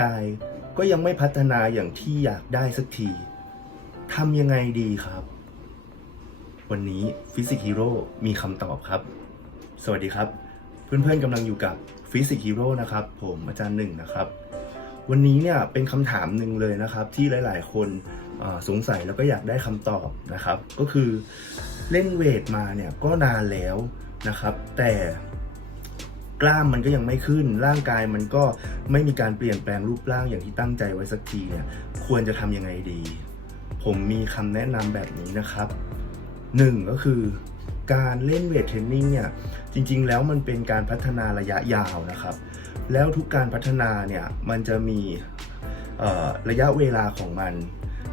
กาย ก็ยังไม่พัฒนาอย่างที่อยากได้สักทีทำยังไงดีครับ วันนี้ฟิสิกฮีโร่มีคำตอบครับ สวัสดีครับ เพื่อนๆกำลังอยู่กับฟิสิกฮีโร่นะครับ ผมอาจารย์หนึ่งนะครับ วันนี้เนี่ยเป็นคำถามหนึ่งเลยนะครับ ที่หลายๆ คนสงสัยแล้วก็อยากได้คำตอบนะครับ ก็คือเล่นเวทมาเนี่ยก็นานแล้วนะครับ แต่ กล้ามมันก็ยังไม่ขึ้น ร่างกายมันก็ไม่มีการเปลี่ยนแปลงรูปร่างอย่างที่ตั้งใจไว้สักทีเนี่ยควรจะทำยังไงดี ผมมีคำแนะนำแบบนี้นะครับหนึ่งก็คือการเล่นเวทเทรนนิ่งเนี่ยจริงๆ แล้วมันเป็นการพัฒนาระยะยาวนะครับ แล้วทุกการพัฒนาเนี่ยมันจะมีระยะเวลาของมัน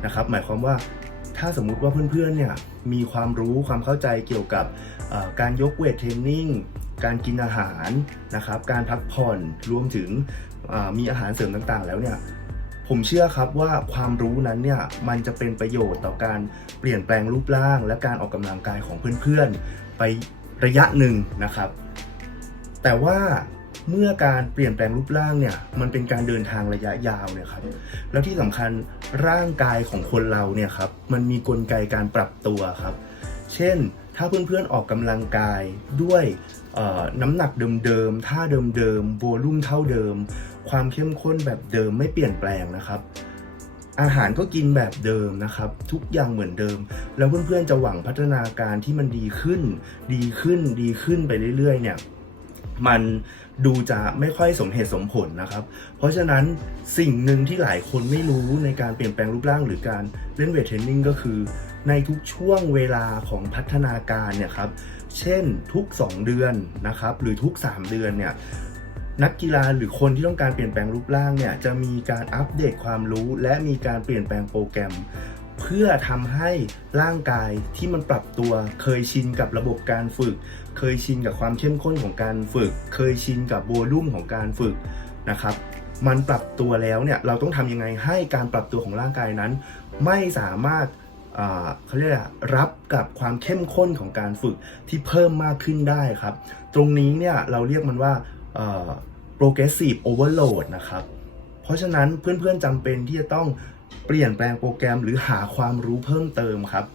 นะครับ หมายความว่าถ้าสมมุติว่าเพื่อนๆเนี่ยมีความรู้ความเข้าใจเกี่ยวกับ การยกเวทเทรนนิ่งการกินอาหารนะครับ การพักผ่อนรวมถึงมีอาหารเสริมต่างๆ แล้วเนี่ยผมเชื่อครับว่าความรู้นั้นเนี่ยมันจะเป็นประโยชน์ต่อการเปลี่ยนแปลงรูปร่าง และการออกกำลังกายของเพื่อนๆ ไประยะหนึ่งนะครับ แต่ว่าเมื่อการเปลี่ยนแปลงรูปร่างเนี่ยมันเป็นการเดินทางระยะยาวเนี่ยครับแล้วที่สำคัญร่างกายของคนเราเนี่ยครับมันมีกลไกการปรับตัวครับ เช่น ถ้าเพื่อนๆออกกำลังกายด้วยน้ำหนักเดิมๆ ท่าเดิมๆโวลุ่มเท่าเดิม ความเข้มข้นแบบเดิมไม่เปลี่ยนแปลงนะครับ อาหารก็กินแบบเดิมนะครับ ทุกอย่างเหมือนเดิม แล้วเพื่อนๆจะหวังพัฒนาการที่มันดีขึ้น ดีขึ้น ดีขึ้นไปเรื่อยๆ เนี่ยมันดูจะไม่ค่อยสมเหตุสมผลนะครับ เพราะฉะนั้นสิ่งหนึ่งที่หลายคนไม่รู้ในการเปลี่ยนแปลงรูปร่างหรือการเล่นเวทเทรนนิ่งก็คือ ในทุกช่วงเวลาของพัฒนาการเนี่ยครับ เช่นทุก 2 เดือนนะครับหรือทุก 3 เดือนเนี่ยนักกีฬาหรือคนที่ต้องการเปลี่ยนแปลงรูปร่างเนี่ยจะมีการอัปเดตความรู้ และมีการเปลี่ยนแปลงโปรแกรม เพื่อทำให้ร่างกายที่มันปรับตัวเคยชินกับระบบการฝึก เคยชินกับความเข้มข้นของการฝึก เคยชินกับโวลุ่มของการฝึกนะครับ มันปรับตัวแล้วเนี่ยเราต้องทำยังไงให้การปรับตัวของร่างกายนั้น ไม่สามารถ เขาเรียกอะไรรับกับความเข้มข้นของการฝึกที่เพิ่มมากขึ้นได้ครับ ตรงนี้เนี่ยเราเรียกมันว่า progressive overload นะครับ เพราะฉะนั้นเพื่อนๆจำเป็นที่จะต้องเปลี่ยนแปลงโปรแกรมหรือหาความรู้เพิ่มเติมครับ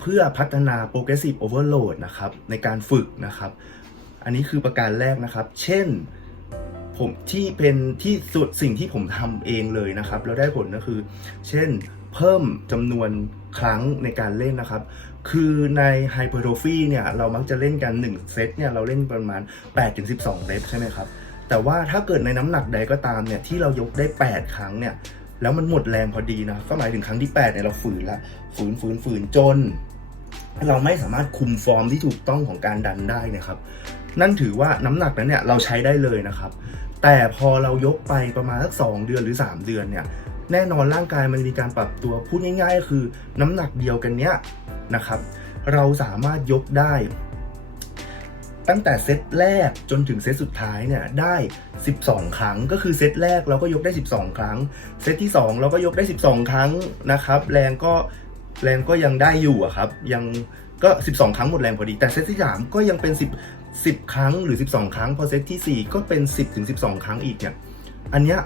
เพื่อพัฒนา progressive overload นะครับในการฝึกนะครับ อันนี้คือประการแรกนะครับ เช่นผมที่เป็นที่สุดสิ่งที่ผมทำเองเลยนะครับ แล้วได้ผลก็คือ เช่น เพิ่มจำนวนครั้งในการเล่นนะครับ คือใน hypertrophy เนี่ยเรามักจะเล่นกัน 1 เซตเนี่ยเราเล่นประมาณ 8-12 เรปใช่ไหมครับ แต่ว่าถ้าเกิดในน้ำหนักใดก็ตามเนี่ยที่เรายกได้ 8 ครั้งเนี่ยแล้วมันหมดแรงพอดีนะก็หมายถึงครั้งที่8เนี่ยเราฝืนละฝืนฝืนฝืนจน เราไม่สามารถคุมฟอร์มที่ถูกต้องของการดันได้นะครับ นั่นถือว่าน้ำหนักนั้นเนี่ยเราใช้ได้เลยนะครับ แต่พอเรายกไปประมาณสักสองเดือนหรือ 3 เดือนเนี่ย แน่นอนร่างกายมันมีการปรับตัวพูดง่าย ๆ คือน้ำหนักเดียวกันเนี้ยนะครับ เราสามารถยกได้ ตั้งแต่เซตแรกจนถึงเซตสุดท้ายเนี่ยได้ 12 ครั้งก็คือเซตแรกเราก็ยกได้ 12 ครั้ง เซตที่ 2 เราก็ยกได้ 12 ครั้งนะครับ แรงก็แรงก็ยังได้อยู่อะครับ ยังก็ 12 ครั้งหมดแรงพอดี แต่เซตที่ 3 ก็ยังเป็น 10 10 ครั้งหรือ 12 ครั้ง พอเซตที่ 4 ก็เป็น 10ถึง12 ครั้งอีกเนี่ย อันเนี้ย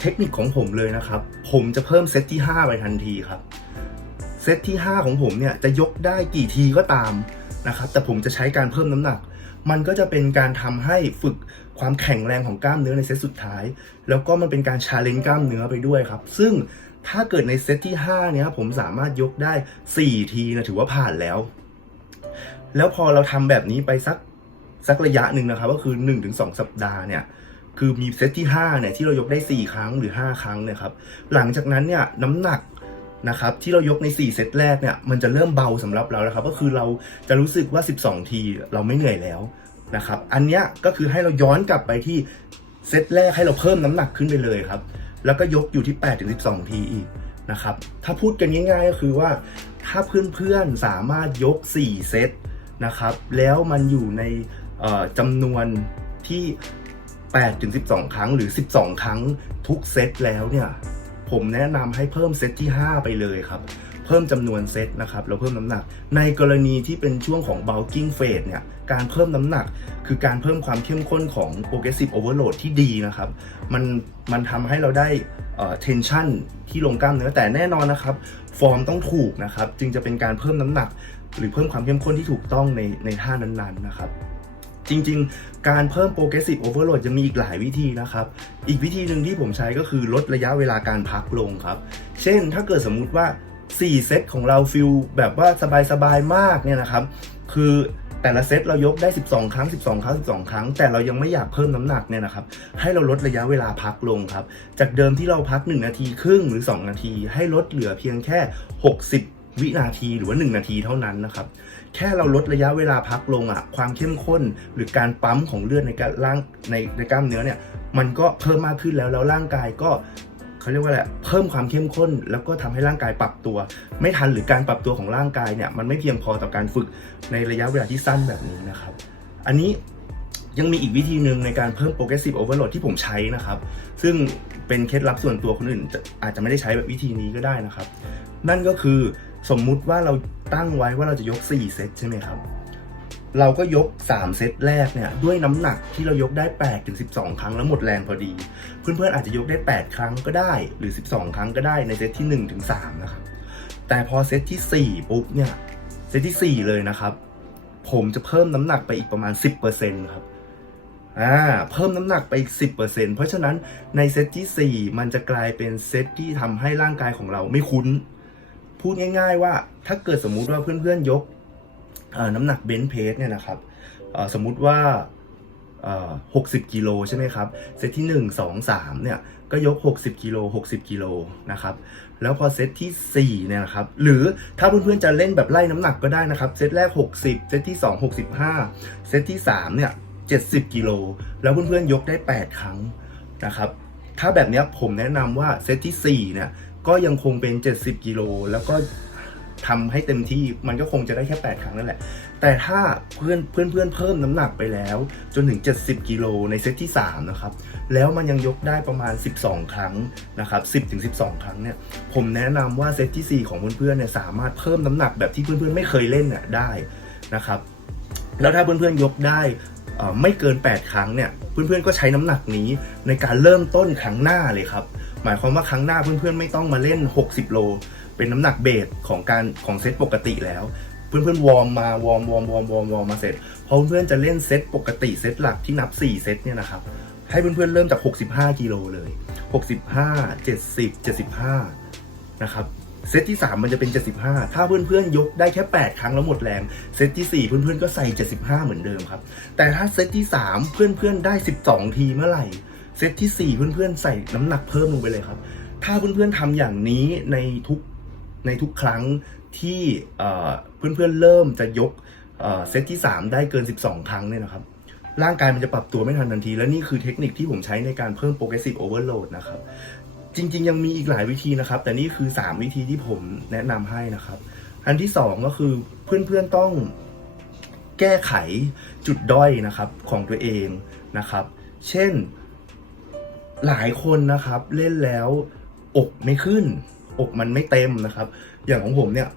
เทคนิคของผมเลยนะครับ ผมจะเพิ่มเซตที่ 5 ไปทันทีครับ เซตที่ 5 ของผมเนี่ยจะยกได้กี่ทีก็ตามนะครับ แต่ผมจะใช้การเพิ่มน้ำหนัก มันก็จะเป็นการทำให้ฝึกความแข็งแรงของกล้ามเนื้อในเซตสุดท้าย แล้วก็มันเป็นการชาเลนจ์กล้ามเนื้อไปด้วยครับ ซึ่งถ้าเกิดในเซตที่ 5 เนี่ยผมสามารถยกได้ 4 ทีนะถือว่าผ่านแล้ว แล้วพอเราทำแบบนี้ไปสักสักระยะหนึ่งนะครับ ก็คือ 1-2 สัปดาห์เนี่ย คือมีเซตที่5เนี่ยที่เรายกได้ 4 ครั้งหรือ 5 ครั้งเนี่ยครับหลังจากนั้นเนี่ยน้ำหนักนะครับที่เรายกใน 4 เซตแรกเนี่ยมันจะเริ่มเบาสำหรับเราแล้วครับก็คือเราจะรู้สึกว่า 12 ทีเราไม่เหนื่อยแล้วนะครับอันเนี้ยก็คือให้เราย้อนกลับไปที่เซตแรกให้เราเพิ่มน้ำหนักขึ้นไปเลยครับแล้วก็ยกอยู่ที่8ถึง12 ทีอีกนะครับถ้าพูดกันง่ายๆก็คือว่าถ้าเพื่อนๆสามารถยก 4 เซตนะครับแล้วมันอยู่ในจำนวนที่ 8ถึง12 ครั้งหรือ 12 ครั้งทุกเซตแล้วเนี่ย ผมแนะนำให้เพิ่มเซตที่ 5 ไปเลยครับ เพิ่มจำนวนเซตนะครับเราเพิ่มน้ำหนัก ในกรณีที่เป็นช่วงของ bulking phase เนี่ย การเพิ่มน้ำหนัก คือการเพิ่มความเข้มข้นของ progressive overload ที่ดีนะครับ มันมันทำให้เราได้เอ่อ tension ที่ลงกล้ามเนื้อแต่แน่นอนนะครับ ฟอร์มต้องถูกนะครับ จึงจะเป็นการเพิ่มน้ำหนัก หรือเพิ่มความเข้มข้นที่ถูกต้องในในท่านั้นๆนะครับ จริง ๆ การเพิ่ม progressive overload ยังมีอีกหลายวิธีนะครับ อีกวิธีหนึ่งที่ผมใช้ก็คือลดระยะเวลาการพักลงครับ เช่นถ้าเกิดสมมุติว่า 4 เซตของเราฟิลแบบว่าสบายๆมากเนี่ยนะครับ คือแต่ละเซตเรายกได้ 12 ครั้ง 12 ครั้ง 12 ครั้ง แต่เรายังไม่อยากเพิ่มน้ำหนักเนี่ยนะครับ ให้เราลดระยะเวลาพักลงครับ จากเดิมที่เราพัก 1 นาทีครึ่งหรือ 2 นาที ให้ลดเหลือเพียงแค่ 60 วินาทีหรือว่า 1 นาทีเท่านั้นนะครับ แค่เราลดระยะเวลาพักลงอะความเข้มข้นหรือการปั๊มของเลือดในการร่างในในกล้ามเนื้อเนี่ยมันก็เพิ่มมากขึ้นแล้วแล้วร่างกายก็เขาเรียกว่าอะไรเพิ่มความเข้มข้น แล้วก็ทำให้ร่างกายปรับตัว ไม่ทันหรือการปรับตัวของร่างกายเนี่ยมันไม่เพียงพอต่อการฝึกในระยะเวลาที่สั้นแบบนี้นะครับ อันนี้ยังมีอีกวิธีหนึ่งในการเพิ่ม progressive overload ที่ผมใช้นะครับ ซึ่งเป็นเคล็ดลับส่วนตัวคนอื่น อาจจะไม่ได้ใช้แบบวิธีนี้ก็ได้นะครับ นั่นก็คือ สมมุติว่าเราตั้งไว้ว่าเราจะยก 4 เซตใช่ไหมครับ เราก็ยก 3 เซตแรกเนี่ย ด้วยน้ำหนักที่เรายกได้8ถึง12 ครั้งแล้วหมดแรงพอดี เพื่อนๆอาจจะยกได้ 8 ครั้งก็ได้ หรือ 12 ครั้งก็ได้ในเซตที่1ถึง3นะครับ แต่พอเซตที่ 4 ปุ๊บเนี่ย เซตที่ 4 เลยนะครับ ผมจะเพิ่มน้ำหนักไปอีกประมาณ 10%ครับอ่าเพิ่มน้ำหนักไปอีก 10%เพราะฉะนั้นในเซตที่ 4 มันจะกลายเป็นเซตที่ทำให้ร่างกายของเราไม่คุ้น พูดง่าย ๆ ว่าถ้าเกิดสมมุติว่าเพื่อนๆยกน้ำหนักเบนช์เพสเนี่ยนะครับสมมุติว่า60กิโลใช่ไหมครับ เซตที่1 2 3เนี่ย ก็ยก60กิโล60กิโลนะครับ แล้วพอเซตที่4เนี่ยนะครับ หรือถ้าเพื่อนๆจะเล่นแบบไล่น้ำหนักก็ได้นะครับ เซตแรก60เซตที่2 65เซตที่3เนี่ย70กิโล แล้วเพื่อนๆยกได้8ครั้งนะครับ ถ้าแบบนี้ผมแนะนำว่าเซตที่4เนี่ย ก็ยังคงเป็น 70 กิโล แล้วก็ทำให้เต็มที่มันก็คงจะได้แค่ 8 ครั้งนั่นแหละ แต่ถ้าเพื่อนเพื่อนเพื่อนเพิ่มน้ำหนักไปแล้ว จนถึง 70 กิโลในเซตที่ 3 นะครับ แล้วมันยังยกได้ประมาณ 12 ครั้งนะครับ 10ถึง12 ครั้งเนี่ย ผมแนะนำว่าเซตที่ 4 ของเพื่อนๆเนี่ยสามารถเพิ่มน้ำหนักแบบที่เพื่อนๆไม่เคยเล่นน่ยได้นะครับ แล้วถ้าเพื่อนๆยกได้ ไม่เกิน 8 ครั้งเนี่ยเพื่อนๆก็ใช้น้ำหนักนี้ในการเริ่มต้นครั้งหน้าเลยครับ หมายความว่าครั้งหน้าเพื่อนๆไม่ต้องมาเล่น 60 โล เป็นน้ำหนักเบสของการของเซตปกติแล้ว เพื่อนๆวอร์มมาวอร์มวอร์มวอร์มวอร์มวอร์มมาเสร็จพอเพื่อนๆจะเล่นเซตปกติเซตหลักที่นับ 4 เซตเนี่ยนะครับให้เพื่อนๆเริ่มจาก 65 กิโลเลย 65 70 75 นะครับ เซตที่ 3 มันจะเป็น 75 ถ้าเพื่อนๆยกได้แค่ 8 ครั้งแล้วหมดแรง เซตที่ 4 เพื่อนๆก็ใส่ 75 เหมือนเดิมครับ แต่ถ้าเซตที่ 3 เพื่อนๆได้ 12 ทีเมื่อไหร่ เซตที่ 4 เพื่อนๆใส่น้ำหนักเพิ่มลงไปเลยครับ ถ้าเพื่อนๆทำอย่างนี้ในทุกในทุกครั้งที่เอ่อเพื่อนๆเริ่มจะยกเอ่อเซตที่ 3 ได้เกิน 12 ครั้งเนี่ยนะครับร่างกายมันจะปรับตัวไม่ทันทันที และนี่คือเทคนิคที่ผมใช้ในการเพิ่ม progressive overload นะครับ จริง ๆ ยังมีอีกหลายวิธีนะครับ แต่นี่คือ 3 วิธีที่ผมแนะนำให้นะครับ อันที่ 2 ก็คือเพื่อนๆต้องแก้ไขจุดด้อยนะครับของตัวเองนะครับ เช่นหลายคนนะครับเล่นแล้วอกไม่ขึ้น อกมันไม่เต็มนะครับ อย่างของผมเนี่ย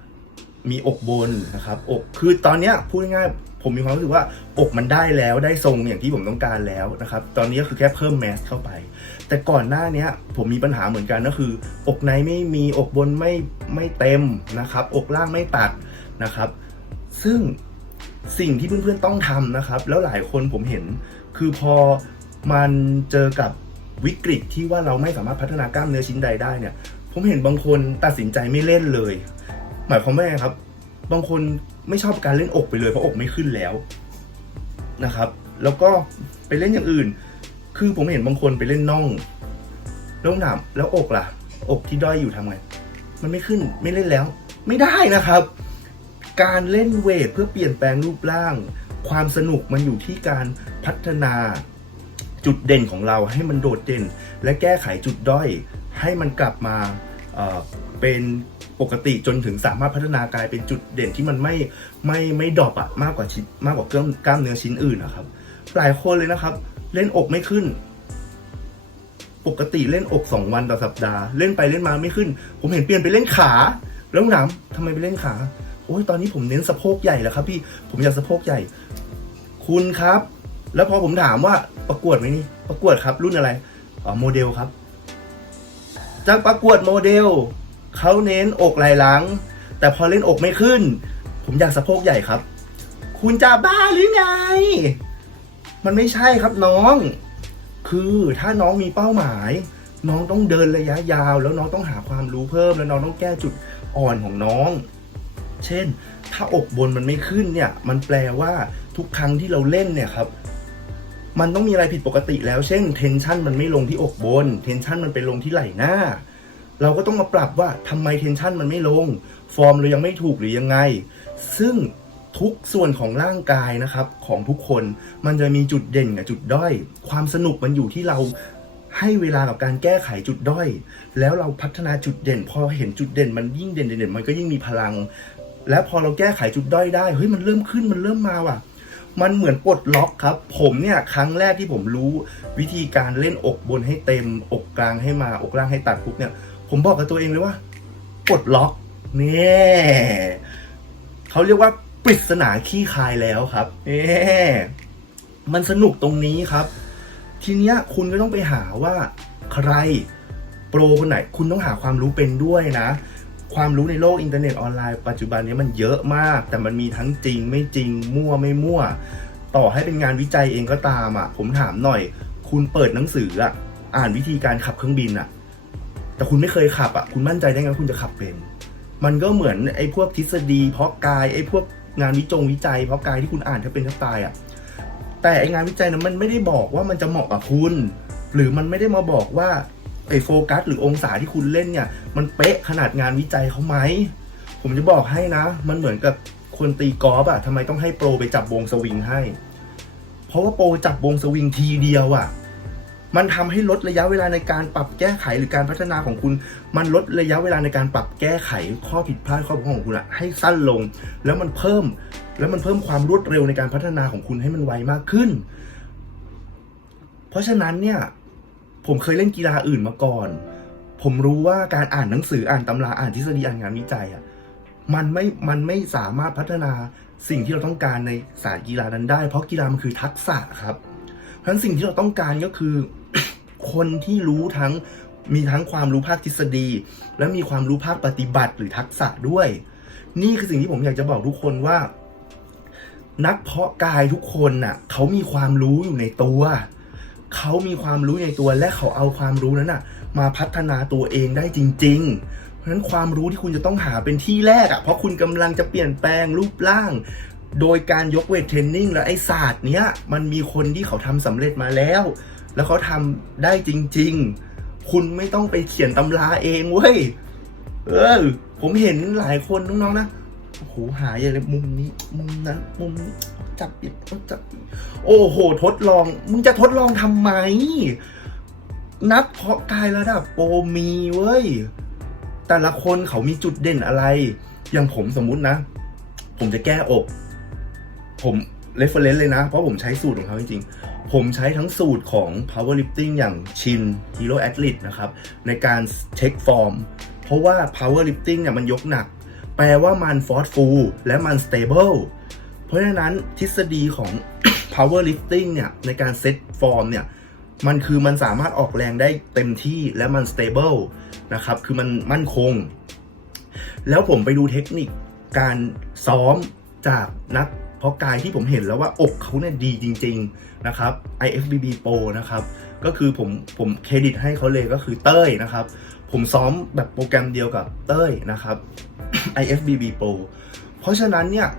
มีอกบนนะครับ อกคือตอนเนี้ยพูดง่าย ผมมีความรู้สึกว่าอกมันได้แล้วได้ทรงอย่างที่ผมต้องการแล้วนะครับ ตอนนี้ก็คือแค่เพิ่มแมสเข้าไป แต่ก่อนหน้านี้ผมมีปัญหาเหมือนกันก็คือ อกในไม่มีอกบนไม่ไม่เต็มนะครับ อกล่างไม่ตัดนะครับ ซึ่งสิ่งที่เพื่อนๆต้องทำนะครับ แล้วหลายคนผมเห็น คือพอมันเจอกับวิกฤตที่ว่าเราไม่สามารถพัฒนากล้ามเนื้อชิ้นใดได้เนี่ย ผมเห็นบางคนตัดสินใจไม่เล่นเลย หมายความว่าไงครับ บางคน ไม่ชอบการเล่นอกไปเลยเพราะอกไม่ขึ้นแล้วนะครับ แล้วก็ไปเล่นอย่างอื่น คือผมเห็นบางคนไปเล่นน่องแล้วถามแล้วอกล่ะ อกที่ด้อยอยู่ทำไง มันไม่ขึ้นไม่เล่นแล้ว ไม่ได้นะครับ การเล่นเวทเพื่อเปลี่ยนแปลงรูปร่าง ความสนุกมันอยู่ที่การพัฒนาจุดเด่นของเราให้มันโดดเด่น และแก้ไขจุดด้อยให้มันกลับมาเอ่อเป็น ปกติจนถึงสามารถพัฒนากลายเป็นจุดเด่นที่มันไม่ไม่ไม่ดรอปอะมากกว่าชิ้นมากกว่ากล้ามกล้ามเนื้อชิ้นอื่นนะครับหลายคนเลยนะครับ เล่นอกไม่ขึ้น ปกติเล่นอกสองวันต่อสัปดาห์เล่นไปเล่นมาไม่ขึ้น ผมเห็นเปลี่ยนไปเล่นขา แล้วหนามทำไมไปเล่นขาโอ้ยตอนนี้ผมเน้นสะโพกใหญ่แล้วครับ พี่ผมอยากสะโพกใหญ่ คุณครับ แล้วพอผมถามว่าประกวดไหมนี่ประกวดครับ รุ่นอะไรอ๋อโมเดลครับจะประกวดโมเดล เขาเน้นอกไหล่หลัง แต่พอเล่นอกไม่ขึ้น ผมอยากสะโพกใหญ่ครับ คุณจะบ้าหรือไง มันไม่ใช่ครับน้อง คือถ้าน้องมีเป้าหมาย น้องต้องเดินระยะยาว แล้วน้องต้องหาความรู้เพิ่ม แล้วน้องต้องแก้จุดอ่อนของน้อง เช่น ถ้าอกบนมันไม่ขึ้นเนี่ย มันแปลว่าทุกครั้งที่เราเล่นเนี่ยครับมันต้องมีอะไรผิดปกติแล้ว เช่น เทนชันมันไม่ลงที่อกบน เทนชันมันไปลงที่ไหล่หน้า เราก็ต้องมาปรับว่าทำไมเทนชันมันไม่ลง ฟอร์มเรายังไม่ถูกหรือยังไง ซึ่งทุกส่วนของร่างกายนะครับของทุกคนมันจะมีจุดเด่นกับจุดด้อย ความสนุกมันอยู่ที่เราให้เวลากับการแก้ไขจุดด้อย แล้วเราพัฒนาจุดเด่น พอเห็นจุดเด่นมันยิ่งเด่นเด่นมันก็ยิ่งมีพลัง แล้วพอเราแก้ไขจุดด้อยได้เฮ้ยมันเริ่มขึ้นมันเริ่มมาว่ะ มันเหมือนปลดล็อกครับ ผมเนี่ยครั้งแรกที่ผมรู้วิธีการเล่นอกบนให้เต็ม อกกลางให้มาอกล่างให้ตัดปุ๊บเนี่ย ผมบอกกับตัวเองเลยว่าปลดล็อกเนี่ยเขาเรียกว่าปริศนาขี้คายแล้วครับเนี่ยมันสนุกตรงนี้ครับ ทีเนี้ยคุณก็ต้องไปหาว่าใครโปรคนไหน คุณต้องหาความรู้เป็นด้วยนะ ความรู้ในโลกอินเทอร์เน็ตออนไลน์ปัจจุบันนี้มันเยอะมาก แต่มันมีทั้งจริงไม่จริงมั่วไม่มั่ว ต่อให้เป็นงานวิจัยเองก็ตามอะ ผมถามหน่อย คุณเปิดหนังสืออะ อ่านวิธีการขับเครื่องบินอะ แต่คุณไม่เคยขับอะคุณมั่นใจได้ไงว่าคุณจะขับเป็น มันก็เหมือนไอ้พวกทฤษฎี เพาะกายไอ้พวกงานวิจงวิจัย เพาะกายที่คุณอ่านถ้าเป็นถ้าตายอะแต่ไอ้งานวิจัยนั้นมันไม่ได้บอกว่ามันจะเหมาะกับคุณ หรือมันไม่ได้มาบอกว่าไอโฟกัส หรือองศาที่คุณเล่นเนี่ย มันเป๊ะขนาดงานวิจัยเขาไหมผมจะบอกให้นะ มันเหมือนกับคนตีกอล์ฟอะทำไมต้องให้โปรไปจับวงสวิงให้ เพราะว่าโปรจับวงสวิงทีเดียวอะ มันทำให้ลดระยะเวลาในการปรับแก้ไขหรือการพัฒนาของคุณ มันลดระยะเวลาในการปรับแก้ไขข้อผิดพลาดข้อบกพร่องของคุณอะให้สั้นลง แล้วมันเพิ่มแล้วมันเพิ่มความรวดเร็วในการพัฒนาของคุณให้มันไวมากขึ้น เพราะฉะนั้นเนี่ยผมเคยเล่นกีฬาอื่นมาก่อน ผมรู้ว่าการอ่านหนังสืออ่านตำราอ่านทฤษฎีอ่านงานวิจัยอะมันไม่ มันไม่สามารถพัฒนาสิ่งที่เราต้องการในสายกีฬานั้นได้ เพราะกีฬามันคือทักษะครับ เพราะฉะนั้นสิ่งที่เราต้องการก็คือ คนที่รู้ทั้งมีทั้งความรู้ภาคทฤษฎี และมีความรู้ภาคปฏิบัติหรือทักษะด้วย นี่คือสิ่งที่ผมอยากจะบอกทุกคนว่า นักเพาะกายทุกคนน่ะเขามีความรู้อยู่ในตัวเขามีความรู้ในตัวและเขาเอาความรู้นั้นน่ะ มาพัฒนาตัวเองได้จริง ๆ เพราะฉะนั้นความรู้ที่คุณจะต้องหาเป็นที่แรกอะเพราะคุณกำลังจะเปลี่ยนแปลงรูปร่าง โดยการยกเวทเทรนนิ่งและไอศาสตร์เนี้ยมันมีคนที่เขาทำสำเร็จมาแล้ว แล้วเขาทำได้จริง ๆ คุณไม่ต้องไปเขียนตำราเองเว้ย เออ ผมเห็นหลายคนน้องๆนะโอ้โหหาย่างเลยมุมนี้มุมนั้นมุมนี้จับอีกจับอีกโอ้โห ทดลอง มึงจะทดลองทำไม นักเพาะกายระดับโปรมีเว้ย แต่ละคนเขามีจุดเด่นอะไร อย่างผมสมมุตินะ ผมจะแก้อก ผมเรฟเฟรนซ์เลยนะ เพราะผมใช้สูตรของเขาจริงๆ ผมใช้ทั้งสูตรของ powerlifting อย่างชิน Hero Athlete นะครับ ในการเช็คฟอร์ม เพราะว่า powerlifting เนี่ยมันยกหนัก แปลว่ามันฟอสฟูและมัน stable เพราะฉะนั้นทฤษฎีของ powerlifting เนี่ย ในการเซตฟอร์มเนี่ย มันคือมันสามารถออกแรงได้เต็มที่และมัน stable นะครับ คือมันมั่นคง แล้วผมไปดูเทคนิคการซ้อมจากนัก เพราะกายที่ผมเห็นแล้วว่าอกเขาเนี่ยดีจริง ๆนะครับ IFBB Pro นะครับ ก็คือผมผมเครดิตให้เขาเลยก็คือเต้ยนะครับ ผมซ้อมแบบโปรแกรมเดียวกับเต้ยนะครับ IFBB Pro เพราะฉะนั้นเนี่ย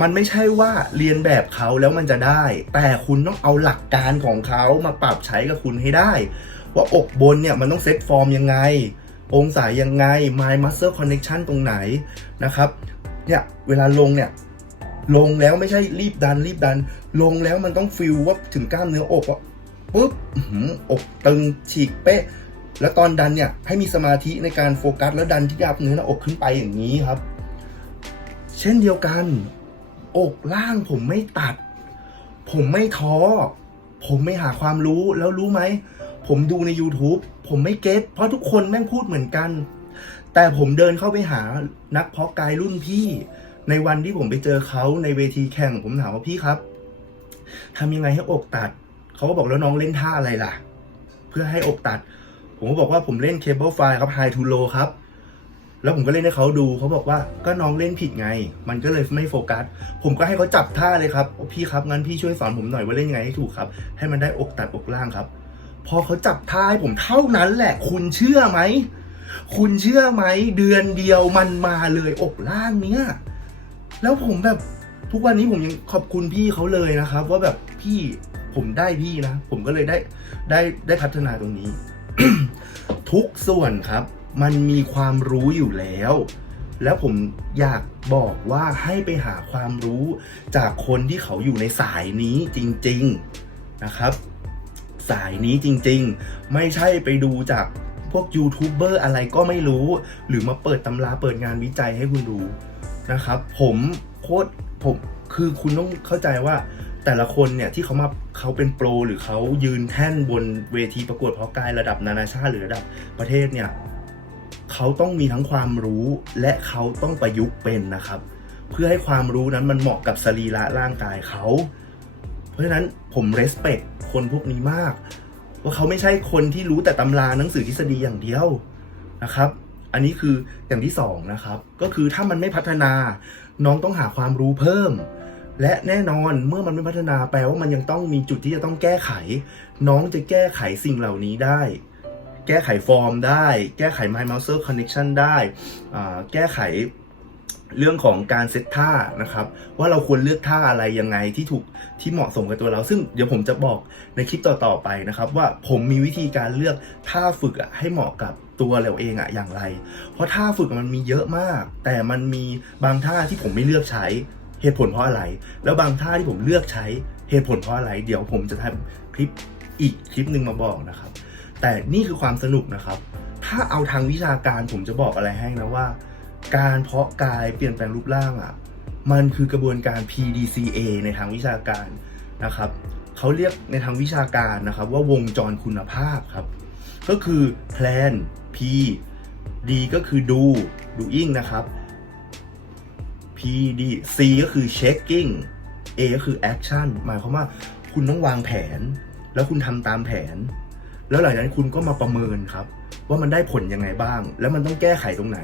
มันไม่ใช่ว่าเรียนแบบเขาแล้วมันจะได้ แต่คุณต้องเอาหลักการของเขามาปรับใช้กับคุณให้ได้ ว่าอกบนเนี่ยมันต้องเซตฟอร์มยังไง องศายังไง mind muscle connection ตรงไหนนะครับเนี่ยเวลาลงเนี่ย ลงแล้วไม่ใช่รีบดันรีบดัน ลงแล้วมันต้องฟิลว่าถึงกล้ามเนื้ออกอะปุ๊บอกตึงฉีกเป๊ะ แล้วตอนดันเนี่ยให้มีสมาธิในการโฟกัส แล้วดันที่กล้ามเนื้อหน้าอกขึ้นไปอย่างนี้ครับ เช่นเดียวกัน อกล่างผมไม่ตัด ผมไม่ท้อ ผมไม่หาความรู้แล้วรู้ไหม ผมดูใน YouTube ผมไม่เก็ตเพราะทุกคนแม่งพูดเหมือนกัน แต่ผมเดินเข้าไปหานักเพาะกายรุ่นพี่ ในวันที่ผมไปเจอเขาในเวทีแข่งผมถามว่าพี่ครับทำยังไงให้อกตัด เขาก็บอกแล้วน้องเล่นท่าอะไรล่ะ เพื่อให้อกตัด ผมก็บอกว่าผมเล่นเคเบิลไฟครับไฮทูโลครับ แล้วผมก็เล่นให้เขาดูเขาบอกว่าก็น้องเล่นผิดไง มันก็เลยไม่โฟกัส ผมก็ให้เขาจับท่าเลยครับพี่ครับงั้นพี่ช่วยสอนผมหน่อยว่าเล่นยังไงให้ถูกครับ ให้มันได้อกตัดอกล่างครับ พอเขาจับท่าให้ผมเท่านั้นแหละ คุณเชื่อไหมคุณเชื่อไหมเดือนเดียวมันมาเลยอกล่างเนี้ย แล้วผมแบบทุกวันนี้ผมยังขอบคุณพี่เขาเลยนะครับ ว่าแบบพี่ผมได้พี่นะ ผมก็เลยได้ได้ได้พัฒนาตรงนี้ ทุกส่วนครับ มันมีความรู้อยู่แล้ว แล้วผมอยากบอกว่าให้ไปหาความรู้จากคนที่เขาอยู่ในสายนี้จริง ๆนะครับ สายนี้จริง ๆ ไม่ใช่ไปดูจากพวกยูทูบเบอร์อะไรก็ไม่รู้ หรือมาเปิดตำราเปิดงานวิจัยให้คุณดู นะครับ ผมโคตรผมคือคุณต้องเข้าใจว่าแต่ละคนเนี่ยที่เขามาเขาเป็นโปรหรือเขายืนแท่นบนเวทีประกวดเพาะกายระดับนานาชาติหรือระดับประเทศเนี่ยเขาต้องมีทั้งความรู้และเขาต้องประยุกต์เป็นนะครับ เพื่อให้ความรู้นั้นมันเหมาะกับสรีระร่างกายเขา เพราะฉะนั้นผมเรสเพคคนพวกนี้มาก ว่าเขาไม่ใช่คนที่รู้แต่ตำราหนังสือทฤษฎีอย่างเดียวนะครับ อันนี้คืออย่างที่สองนะครับ ก็คือถ้ามันไม่พัฒนา น้องต้องหาความรู้เพิ่ม และแน่นอนเมื่อมันไม่พัฒนาแปลว่ามันยังต้องมีจุดที่จะต้องแก้ไข น้องจะแก้ไขสิ่งเหล่านี้ได้ แก้ไขฟอร์มได้ แก้ไข My Mouser connection ได้ แก้ไข เรื่องของการเซตท่านะครับ ว่าเราควรเลือกท่าอะไรยังไงที่ถูกที่เหมาะสมกับตัวเรา ซึ่งเดี๋ยวผมจะบอกในคลิปต่อๆไปนะครับ ว่าผมมีวิธีการเลือกท่าฝึกอะให้เหมาะกับตัวเราเองอะอย่างไร เพราะท่าฝึกมันมีเยอะมาก แต่มันมีบางท่าที่ผมไม่เลือกใช้เหตุผลเพราะอะไร แล้วบางท่าที่ผมเลือกใช้เหตุผลเพราะอะไร เดี๋ยวผมจะทำคลิปอีกคลิปหนึ่งมาบอกนะครับ แต่นี่คือความสนุกนะครับ ถ้าเอาทางวิชาการผมจะบอกอะไรให้นะว่า การเพาะกายเปลี่ยนแปลงรูปร่างอะมันคือกระบวนการ PDCA ในทางวิชาการนะครับเขาเรียกในทางวิชาการนะครับว่าวงจรคุณภาพครับ ก็คือ plan P D ก็คือ do doing นะครับ P D C ก็คือ checking A ก็คือ action หมายความว่าคุณต้องวางแผน แล้วคุณทำตามแผน แล้วหลังจากนั้นคุณก็มาประเมินครับ ว่ามันได้ผลยังไงบ้าง แล้วมันต้องแก้ไขตรงไหน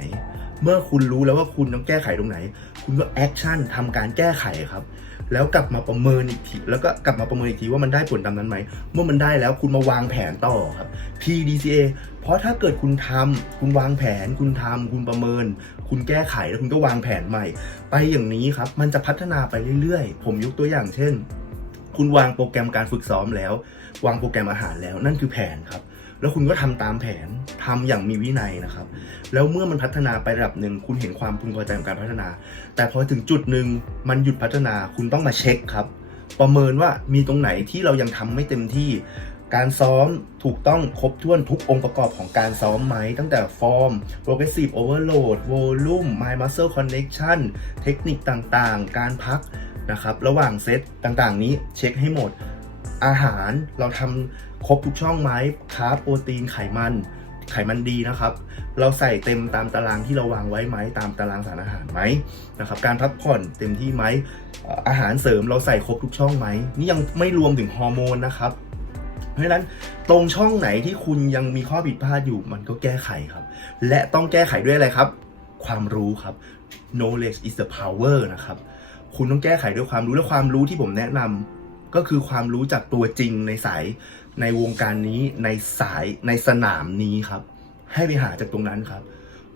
เมื่อคุณรู้แล้วว่าคุณต้องแก้ไขตรงไหน คุณก็แอคชั่นทำการแก้ไขครับ แล้วกลับมาประเมินอีกทีแล้วก็กลับมาประเมินอีกทีว่ามันได้ผลตามนั้นไหม เมื่อมันได้แล้วคุณมาวางแผนต่อครับ PDCA เพราะถ้าเกิดคุณทำคุณวางแผน คุณทำคุณประเมิน คุณแก้ไขแล้วคุณก็วางแผนใหม่ ไปอย่างนี้ครับ มันจะพัฒนาไปเรื่อยๆ ผมยกตัวอย่างเช่น คุณวางโปรแกรมการฝึกซ้อมแล้ว วางโปรแกรมอาหารแล้วนั่นคือแผนครับ แล้วคุณก็ทำตามแผนทำอย่างมีวินัยนะครับ แล้วเมื่อมันพัฒนาไประดับหนึ่งคุณเห็นความพึงพอใจของการพัฒนา แต่พอถึงจุดหนึ่งมันหยุดพัฒนาคุณต้องมาเช็คครับ ประเมินว่ามีตรงไหนที่เรายังทำไม่เต็มที่ การซ้อมถูกต้องครบถ้วนทุกองค์ประกอบของการซ้อมไหม ตั้งแต่ฟอร์ม progressive overload volume mind muscle connection เทคนิคต่างๆ การพักนะครับ ระหว่างเซตต่างๆ นี้เช็คให้หมด อาหารเราทำครบทุกช่องไหมคาร์บโปรตีนไขมัน ไขมันดีนะครับ เราใส่เต็มตามตารางที่เราวางไว้ไหมตามตารางสารอาหารไหมนะครับ การพักผ่อนเต็มที่ไหมเอ่ออาหารเสริมเราใส่ครบทุกช่องไหมนี่ยังไม่รวมถึงฮอร์โมนนะครับเพราะฉะนั้นตรงช่องไหนที่คุณยังมีข้อผิดพลาดอยู่มันก็แก้ไขครับ และต้องแก้ไขด้วยอะไรครับ ความรู้ครับ knowledge is the power นะครับ คุณต้องแก้ไขด้วยความรู้และความรู้ที่ผมแนะนำ ก็คือความรู้จากตัวจริงในสายในวงการนี้ในสายในสนามนี้ครับ ให้ไปหาจากตรงนั้นครับ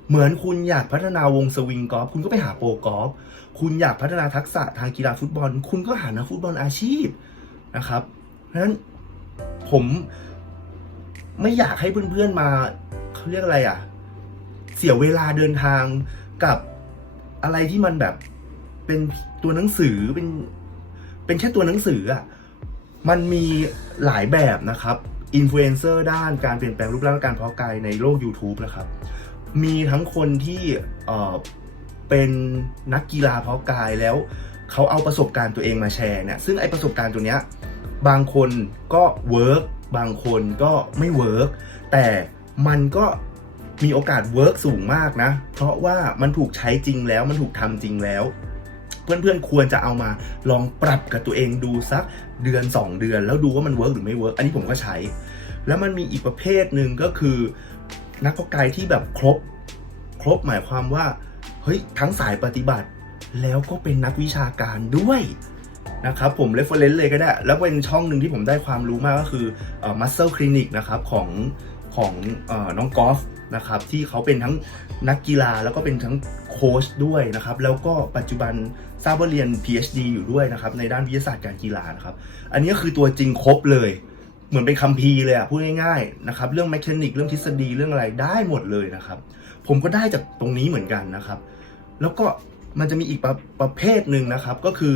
เหมือนคุณอยากพัฒนาวงสวิงกอล์ฟคุณก็ไปหาโปรกอล์ฟคุณอยากพัฒนาทักษะทางกีฬาฟุตบอล คุณก็หานักฟุตบอลอาชีพนะครับเพราะฉะนั้นผมไม่อยากให้เพื่อนๆมาเขาเรียกอะไรอะ เสียเวลาเดินทางกับอะไรที่มันแบบเป็นตัวหนังสือเป็น เป็นแค่ตัวหนังสืออะมันมีหลายแบบนะครับอินฟลูเอนเซอร์ด้านการเปลี่ยนแปลงรูปร่างการเพาะกายในโลก YouTube นะครับ มีทั้งคนที่เอ่อเป็นนักกีฬาเพาะกายแล้วเขาเอาประสบการณ์ตัวเองมาแชร์เนี่ยซึ่งไอประสบการณ์ตัวเนี้ยบางคนก็เวิร์กบางคนก็ไม่เวิร์กแต่มันก็มีโอกาสเวิร์กสูงมากนะ เพราะว่ามันถูกใช้จริงแล้วมันถูกทำจริงแล้ว เพื่อนๆ ควรจะเอามาลองปรับกับตัวเองดูสักเดือน 2 เดือน แล้วดูว่ามันเวิร์กหรือไม่เวิร์กอันนี้ผมก็ใช้ แล้วมันมีอีกประเภทหนึ่งก็คือ นักพกายที่แบบครบ ครบหมายความว่าเฮ้ยทั้งสายปฏิบัติ แล้วก็เป็นนักวิชาการด้วยนะครับผมเรฟเฟรนซ์เลยก็ได้ แล้วเป็นช่องหนึ่งที่ผมได้ความรู้มากก็คือเอ่อ Muscle Clinic นะครับของของเออน้องกอล์ฟนะครับที่เขาเป็นทั้งนักกีฬาแล้วก็เป็นทั้งโค้ชด้วยนะครับ แล้วก็ปัจจุบัน ทราบว่าเรียน PhD อยู่ด้วยนะครับ ในด้านวิทยาศาสตร์การกีฬานะครับ อันนี้ก็คือตัวจริงครบเลย เหมือนเป็นคัมภีร์เลยอะพูดง่ายๆนะครับ เรื่องแมชชีนิกเรื่องทฤษฎีเรื่องอะไรได้หมดเลยนะครับ ผมก็ได้จากตรงนี้เหมือนกันนะครับ แล้วก็มันจะมีอีกประประเภทหนึ่งนะครับ ก็คือ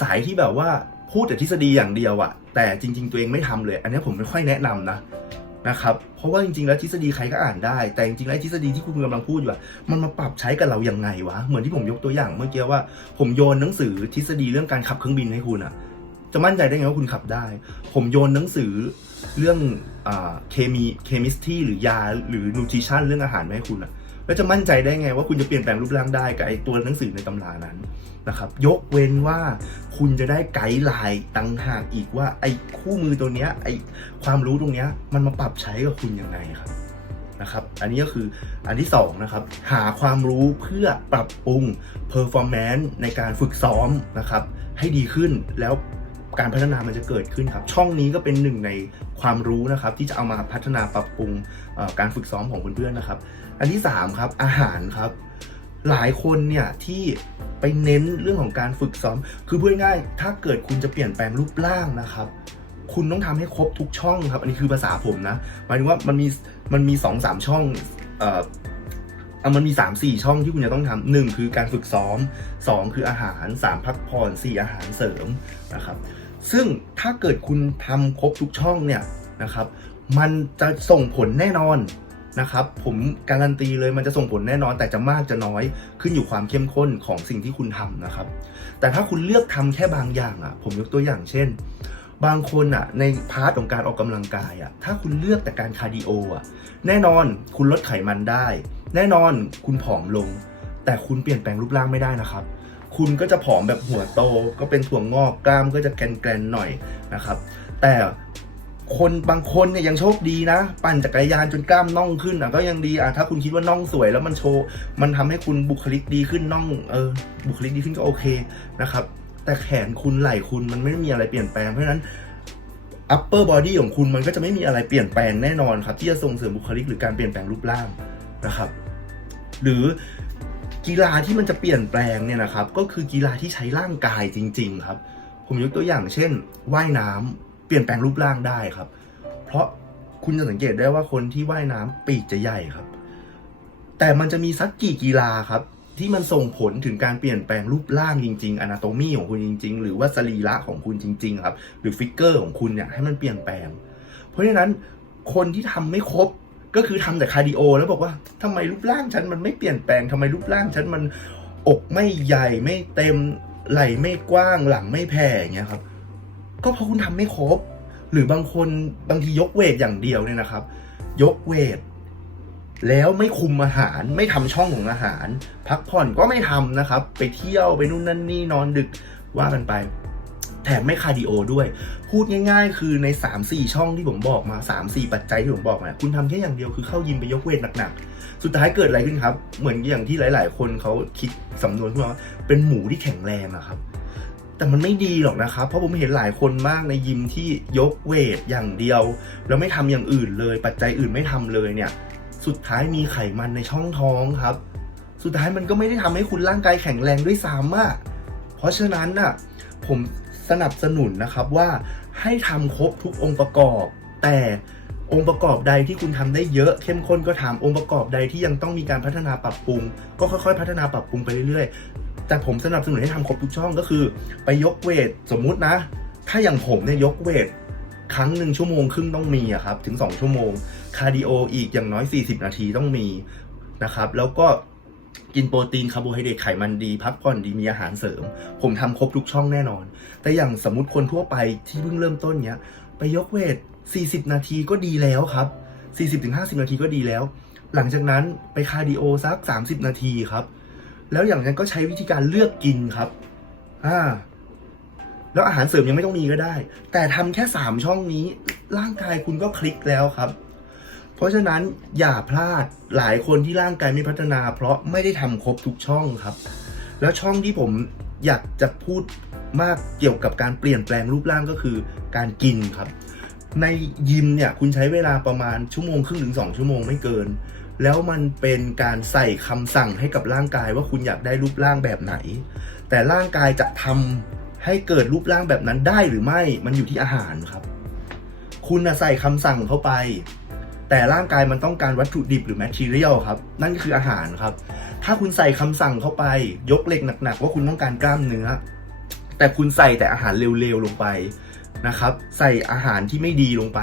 สายที่แบบว่าพูดแต่ทฤษฎีอย่างเดียวอะแต่จริง ๆ ตัวเองไม่ทำเลย อันนี้ผมไม่ค่อยแนะนำนะ นะครับ เพราะว่าจริงๆ แล้วทฤษฎีใครก็อ่านได้ แต่จริงๆ แล้วทฤษฎีที่คุณกำลังพูดอยู่มันมาปรับใช้กับเราอย่างไงวะ เหมือนที่ผมยกตัวอย่างเมื่อกี้ว่า ผมโยนหนังสือทฤษฎีเรื่องการขับเครื่องบินให้คุณอะจะมั่นใจได้ไงว่าคุณขับได้ ผมโยนหนังสือเรื่องอเคมีเคมิสตรีหรือยาหรือนูทริชั่นเรื่องอาหารมาให้คุณอะ แล้วจะมั่นใจได้ไงว่าคุณจะเปลี่ยนแปลงรูปร่างได้กับไอ้ตัวหนังสือในตำรานั้นนะครับยกเว้นว่าคุณจะได้ไกด์ไลน์ต่างหากอีกว่าไอ้คู่มือตัวเนี้ยไอ้ความรู้ตรงเนี้ยมันมาปรับใช้กับคุณยังไงครับนะครับ อันนี้ก็คืออันที่สองนะครับ หาความรู้เพื่อปรับปรุง performance ในการฝึกซ้อมนะครับ ให้ดีขึ้นแล้ว การพัฒนามันจะเกิดขึ้นครับ ช่องนี้ก็เป็นหนึ่งในความรู้นะครับ ที่จะเอามาพัฒนาปรับปรุงการฝึกซ้อมของเพื่อนๆนะครับ อันที่สามครับอาหารครับหลายคนเนี่ยที่ไปเน้นเรื่องของการฝึกซ้อม คือพูดง่ายๆถ้าเกิดคุณจะเปลี่ยนแปลงรูปร่างนะครับ คุณต้องทำให้ครบทุกช่องครับ อันนี้คือภาษาผมนะหมายถึงว่ามันมีมันมีสองสามช่องเอ่อเอามันมี3ามสี่ช่องที่คุณจะต้องทำหนึ่งคือการฝึกซ้อม 2 คืออาหาร 3 พักผ่อน 4 อาหารเสริมนะครับ ซึ่งถ้าเกิดคุณทำครบทุกช่องเนี่ยนะครับ มันจะส่งผลแน่นอนนะครับ ผมการันตีเลยมันจะส่งผลแน่นอน แต่จะมากจะน้อยขึ้นอยู่ความเข้มข้นของสิ่งที่คุณทำนะครับ แต่ถ้าคุณเลือกทำแค่บางอย่างอะ ผมยกตัวอย่างเช่น บางคนอะในพาร์ทของการออกกำลังกายอะถ้าคุณเลือกแต่การคาร์ดิโออะแน่นอนคุณลดไขมันได้ แน่นอนคุณผอมลง แต่คุณเปลี่ยนแปลงรูปร่างไม่ได้นะครับ คุณก็จะผอมแบบหัวโต ก็เป็นถั่วงอกกล้ามก็จะแกรนๆหน่อยนะครับ แต่คนบางคนเนี่ยยังโชคดีนะ ปั่นจักรยานจนกล้ามน่องขึ้นอะก็ยังดีอะถ้าคุณคิดว่าน่องสวยแล้วมันโชว์มันทำให้คุณบุคลิกดีขึ้นน่องเออบุคลิกดีขึ้นก็โอเคนะครับ แต่แขนคุณไหล่คุณมันไม่ได้มีอะไรเปลี่ยนแปลงเพราะฉะนั้น upper body ของคุณมันก็จะไม่มีอะไรเปลี่ยนแปลงแน่นอนครับ ที่จะส่งเสริมบุคลิกหรือการเปลี่ยนแปลงรูปร่างนะครับ หรือ กีฬาที่มันจะเปลี่ยนแปลงเนี่ยนะครับ ก็คือกีฬาที่ใช้ร่างกายจริง ๆ ครับ ผมยกตัวอย่างเช่น ว่ายน้ำเปลี่ยนแปลงรูปร่างได้ครับ เพราะคุณจะสังเกตได้ว่าคนที่ว่ายน้ำปีกจะใหญ่ครับ แต่มันจะมีสักกี่กีฬาครับ ที่มันส่งผลถึงการเปลี่ยนแปลงรูปร่างจริงๆอนาโตมีของคุณจริง ๆ หรือว่าสรีระของคุณจริง ๆ ครับ หรือฟิกเกอร์ของคุณเนี่ยให้มันเปลี่ยนแปลง เพราะฉะนั้นคนที่ทำไม่ครบ ก็คือทำแต่คาร์ดิโอแล้วบอกว่าทำไมรูปร่างฉันมันไม่เปลี่ยนแปลงทำไมรูปร่างฉันมันอกไม่ใหญ่ไม่เต็มไหล่ไม่กว้างหลังไม่แผ่อย่างเงี้ยครับ ก็เพราะคุณทำไม่ครบ หรือบางคนบางทียกเวทอย่างเดียวเนี่ยนะครับ ยกเวท แล้วไม่คุมอาหารไม่ทำช่องของอาหาร พักผ่อนก็ไม่ทำนะครับ ไปเที่ยวไปนู่นนั่นนี่นอนดึกว่ากันไป แถมไม่คาร์ดิโอด้วย พูดง่ายๆ คือใน 3-4 ช่องที่ผมบอกมา 3-4 ปัจจัยที่ผมบอกมา คุณทำแค่อย่างเดียวคือเข้ายิมไปยกเวทหนักๆ สุดท้ายเกิดอะไรขึ้นครับ เหมือนอย่างที่หลาย ๆ คนเขาคิดสำนวนขึ้นมาว่าเป็นหมูที่แข็งแรงอะครับ แต่มันไม่ดีหรอกนะครับ เพราะผมเห็นหลายคนมากในยิมที่ยกเวทอย่างเดียว แล้วไม่ทำอย่างอื่นเลย ปัจจัยอื่นไม่ทำเลยเนี่ย สุดท้ายมีไขมันในช่องท้องครับ สุดท้ายมันก็ไม่ได้ทำให้คุณร่างกายแข็งแรงด้วยซ้ำอะเพราะฉะนั้นน่ะผม สนับสนุนนะครับว่าให้ทำครบทุกองค์ประกอบ แต่องค์ประกอบใดที่คุณทำได้เยอะเข้มข้นก็ทำองค์ประกอบใดที่ยังต้องมีการพัฒนาปรับปรุง ก็ค่อยๆ พัฒนาปรับปรุงไปเรื่อยๆ แต่ผมสนับสนุนให้ทำครบทุกช่องก็คือ ไปยกเวทสมมุตินะ ถ้าอย่างผมเนี่ยยกเวทครั้งหนึ่งชั่วโมงครึ่งต้องมีอะครับถึง 2 ชั่วโมง คาร์ดิโออีกอย่างน้อย 40 นาทีต้องมีนะครับแล้วก็ กินโปรตีนคาร์โบไฮเดรตไขมันดี พักผ่อนดีมีอาหารเสริม ผมทำครบทุกช่องแน่นอน แต่อย่างสมมติคนทั่วไปที่เพิ่งเริ่มต้นเนี้ย ไปยกเวท 40 นาทีก็ดีแล้วครับ 40-50 นาทีก็ดีแล้ว หลังจากนั้นไปคาร์ดิโอสัก 30 นาทีครับ แล้วอย่างนั้นก็ใช้วิธีการเลือกกินครับอ่าแล้วอาหารเสริมยังไม่ต้องมีก็ได้ แต่ทำแค่ 3 ช่องนี้ ร่างกายคุณก็คลิกแล้วครับ เพราะฉะนั้นอย่าพลาดหลายคนที่ร่างกายไม่พัฒนา เพราะไม่ได้ทำครบทุกช่องครับ แล้วช่องที่ผมอยากจะพูดมากเกี่ยวกับการเปลี่ยนแปลงรูปร่างก็คือการกินครับ ในยิมเนี่ยคุณใช้เวลาประมาณชั่วโมงครึ่งถึงสองชั่วโมงไม่เกิน แล้วมันเป็นการใส่คำสั่งให้กับร่างกายว่าคุณอยากได้รูปร่างแบบไหน แต่ร่างกายจะทำให้เกิดรูปร่างแบบนั้นได้หรือไม่มันอยู่ที่อาหารครับ คุณน่ะใส่คำสั่งเข้าไป แต่ร่างกายมันต้องการวัตถุดิบหรือแมทเรียลครับ นั่นก็คืออาหารครับ ถ้าคุณใส่คำสั่งเข้าไป ยกเหล็กหนักๆ ว่าคุณต้องการกล้ามเนื้อ แต่คุณใส่แต่อาหารเร็วๆลงไปนะครับ ใส่อาหารที่ไม่ดีลงไป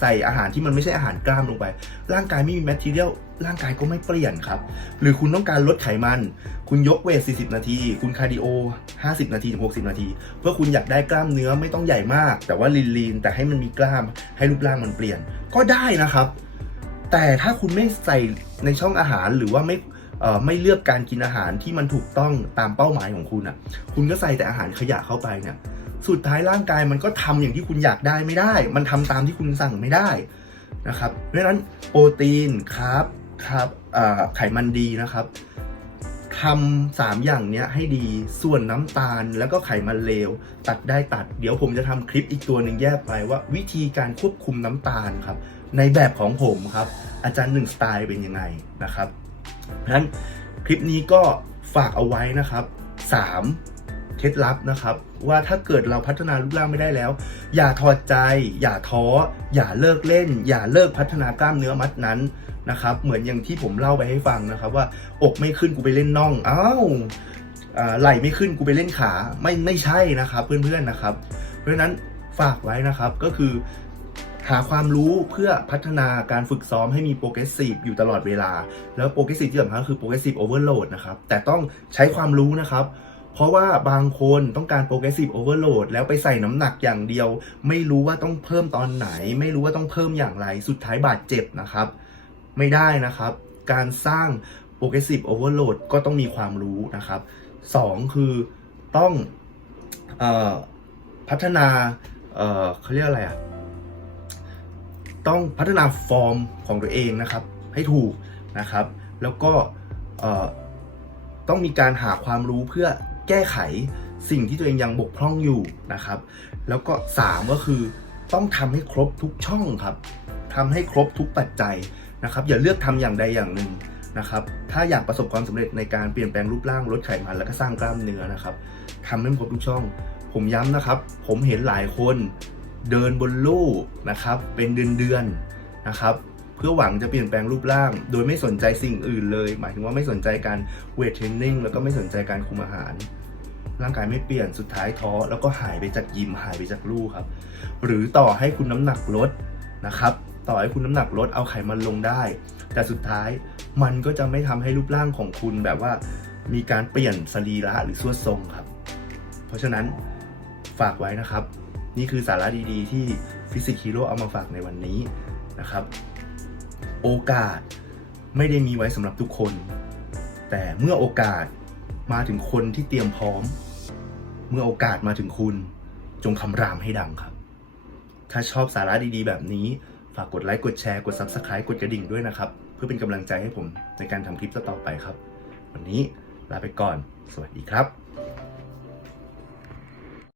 ใส่อาหารที่มันไม่ใช่อาหารกล้ามลงไป ร่างกายไม่มีแมทเรียลร่างกายก็ไม่เปลี่ยนครับ หรือคุณต้องการลดไขมัน คุณยกเวท 40 นาที คุณคาร์ดิโอ 50 นาทีถึง60 นาที เพื่อคุณอยากได้กล้ามเนื้อไม่ต้องใหญ่มาก แต่ว่าลีนๆแต่ให้มันมีกล้าม ให้รูปร่างมันเปลี่ยน ก็ได้นะครับ แต่ถ้าคุณไม่ใส่ในช่องอาหารหรือว่าไม่ไม่เลือกการกินอาหารที่มันถูกต้องตามเป้าหมายของคุณอะ คุณก็ใส่แต่อาหารขยะเข้าไปเนี่ยสุดท้ายร่างกายมันก็ทำอย่างที่คุณอยากได้ไม่ได้ มันทำตามที่คุณสั่งไม่ได้นะครับ เพราะฉะนั้นโปรตีนคาร์บคาร์บไขมันดีนะครับทำสามอย่างเนี้ยให้ดีส่วนน้ำตาลแล้วก็ไขมันเลว ตัดได้ตัด เดี๋ยวผมจะทำคลิปอีกตัวหนึ่งแยกไปว่าวิธีการควบคุมน้ำตาลครับ ในแบบของผมครับ อาจารย์หนึ่งสไตล์เป็นยังไงนะครับเพราะฉะนั้นคลิปนี้ก็ฝากเอาไว้นะครับสามเคล็ดลับนะครับ ว่าถ้าเกิดเราพัฒนารูปร่างไม่ได้แล้ว อย่าถอดใจ อย่าท้อ อย่าเลิกเล่น อย่าเลิกพัฒนากล้ามเนื้อมัดนั้นนะครับเหมือนอย่างที่ผมเล่าไปให้ฟังนะครับ ว่าอกไม่ขึ้นกูไปเล่นน่องอ้าวไหล่ไม่ขึ้นกูไปเล่นขาไม่ไม่ใช่นะครับ เพื่อนๆนะครับ เพราะฉะนั้นฝากไว้นะครับก็คือ หาความรู้เพื่อพัฒนาการฝึกซ้อมให้มีโปรเกรสซีฟอยู่ตลอดเวลา แล้วโปรเกรสซีฟที่สำคัญคือโปรเกรสซีฟโอเวอร์โหลดนะครับแต่ต้องใช้ความรู้นะครับเพราะว่าบางคนต้องการโปรเกรสซีฟโอเวอร์โหลดแล้วไปใส่น้ำหนักอย่างเดียว ไม่รู้ว่าต้องเพิ่มตอนไหน ไม่รู้ว่าต้องเพิ่มอย่างไร สุดท้ายบาดเจ็บนะครับ ไม่ได้นะครับ การสร้างโปรเกรสซีฟโอเวอร์โหลดก็ต้องมีความรู้นะครับสองคือต้องออพัฒนาเออเขาเรียกอะไรอะ ต้องพัฒนาฟอร์มของตัวเองนะครับ ให้ถูกนะครับ แล้วก็ต้องมีการหาความรู้เพื่อแก้ไขสิ่งที่ตัวเองยังบกพร่องอยู่นะครับ แล้วก็ 3 ก็คือต้องทำให้ครบทุกช่องครับทำให้ครบทุกปัจจัยนะครับ อย่าเลือกทำอย่างใดอย่างหนึ่งนะครับ ถ้าอยากประสบความสำเร็จในการเปลี่ยนแปลงรูปร่างลดไขมันแล้วก็สร้างกล้ามเนื้อนะครับทำให้ครบทุกช่อง ผมย้ำนะครับ ผมเห็นหลายคน เดินบนลู่นะครับ เป็นเดือนๆนะครับ เพื่อหวังจะเปลี่ยนแปลงรูปร่าง โดยไม่สนใจสิ่งอื่นเลย หมายถึงว่าไม่สนใจการเวทเทรนนิ่งแล้วก็ไม่สนใจการคุมอาหาร ร่างกายไม่เปลี่ยนสุดท้ายท้อแล้วก็หายไปจากยิมหายไปจากลู่ครับ หรือต่อให้คุณน้ำหนักลดนะครับ ต่อให้คุณน้ำหนักลดเอาไขมันลงได้ แต่สุดท้ายมันก็จะไม่ทำให้รูปร่างของคุณแบบว่า มีการเปลี่ยนสรีระหรือส่วนทรงครับ เพราะฉะนั้นฝากไว้นะครับ นี่คือสาระดีๆ ที่ฟิสิกส์ฮีโร่เอามาฝากในวันนี้นะครับ โอกาสไม่ได้มีไว้สำหรับทุกคน แต่เมื่อโอกาสมาถึงคนที่เตรียมพร้อม เมื่อโอกาสมาถึงคุณ จงคำรามให้ดังครับ ถ้าชอบสาระดีๆ แบบนี้ ฝากกดไลค์กดแชร์กด Subscribe กดกระดิ่งด้วยนะครับ เพื่อเป็นกำลังใจให้ผมในการทำคลิปต่อๆไปครับ วันนี้ลาไปก่อน สวัสดีครับ